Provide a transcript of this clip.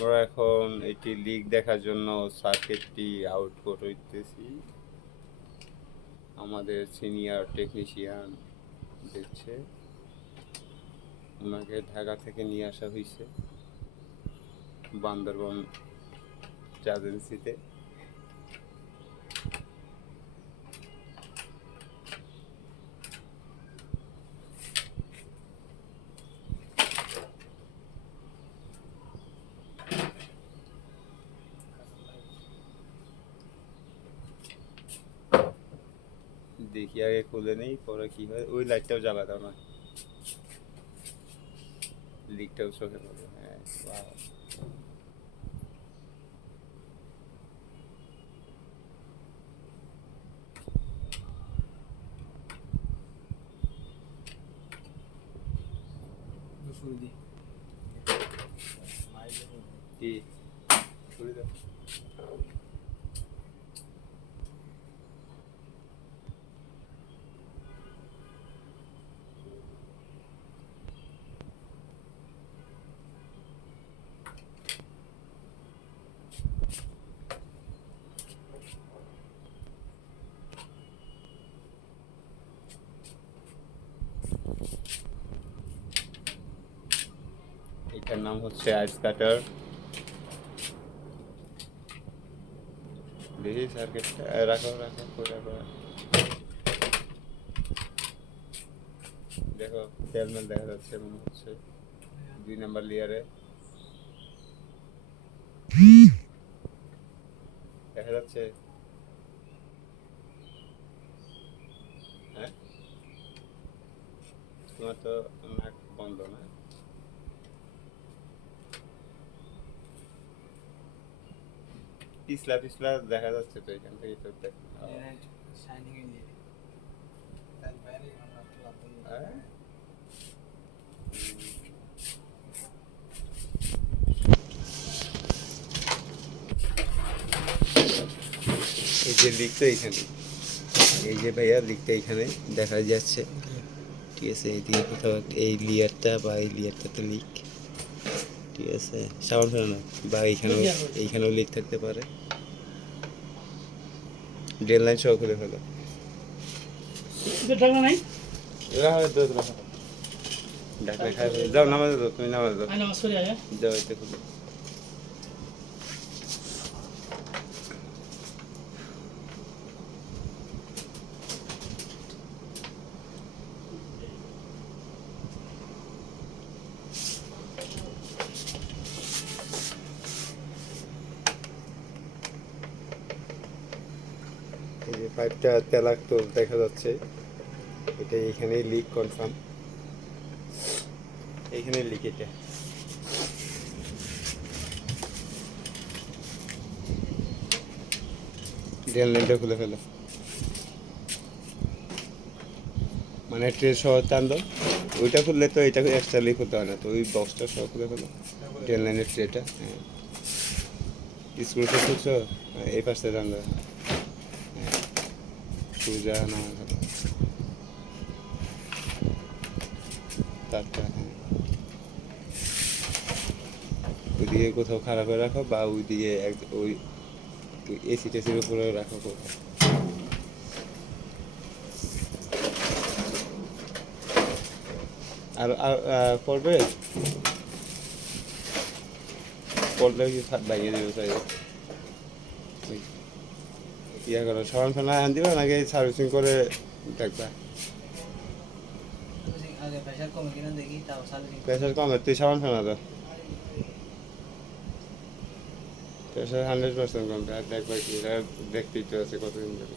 আমরা এখন এটি লিক দেখার জন্য সার্কিটটি আউটপুট হইতেছি। আমাদের সিনিয়র টেকনিশিয়ান দেখছে। ওনাকে ঢাকা থেকে নিয়ে আসা হয়েছে বান্দরবন এজেন্সিতে দেখি আগে খুলে নেই পরে কি হয় ওই লাইটটাও জ্বালা দাও না লিকটাও চোখে পড়বে হ্যাঁ. কি দাও এটার নাম হচ্ছে আইস কাটার দেখি সার্কিটটা রাখো রাখো রাখো। দেখো তেলমেল দেখা যাচ্ছে মনে হচ্ছে। দুই নাম্বার লেয়ারে দেখা যাচ্ছে। হ্যাঁ? তোমার তো নাক বন্ধ না পিছলা পিছলা দেখা যাচ্ছে তো এখান থেকে তো দেখ হ্যাঁ? এই যে লিখতে এখানে। এই যে ভাইয়া লিখতে এখানে দেখা যাচ্ছে। ঠিক আছে এইদিকে কোথাও এই লেয়ারটা বা এই লেয়ারটাতে লিক ঠিক আছে? সাবান ফেলে না বা এইখানেও এইখানেও লিক থাকতে পারে। ড্রেন লাইন সহ খুলে ফেলো। ডাক্তার খাই। যাও নামাজ দাও তুমি নামাজ দাও যাও এতে খুলে যে পাইপটা তেলাক্ত দেখা যাচ্ছে। এটা এখানেই লিক কনফার্ম এইখানে লিক এটা। ড্রেন লাইনটা খুলে ফেলো। মানে ট্রে সহ টান দাও ওইটা খুললে তো এটা এক্সট্রা লিক হতে হয় না তো ওই বক্সটা সহ খুলে ফেলো। ড্রেন লাইনের ট্রেটা হ্যাঁ। স্ক্রুটা হ্যাঁ, এই পাশে টান দাও সুজা না তারটা হ্যাঁ ওইদিকে কোথাও খারাপ করে রাখো বা ওইদিকে এক- ওই এসি টেসির উপরে রাখো কোথাও। আর পড়বে? পড়লে কি লাগিয়ে দেবে তাই ইয়া করো, সাবান ফেনা আন দিবে নাকি সার্ভিসিং করে দেখবা? প্রেশার কমে, তুই সাবান ফেনা তো প্রেশার হান্ড্রেড পার্সেন্ট কমবে, আর দেখবা কি দেখতে ইচ্ছে আছে কতদিন ধরে।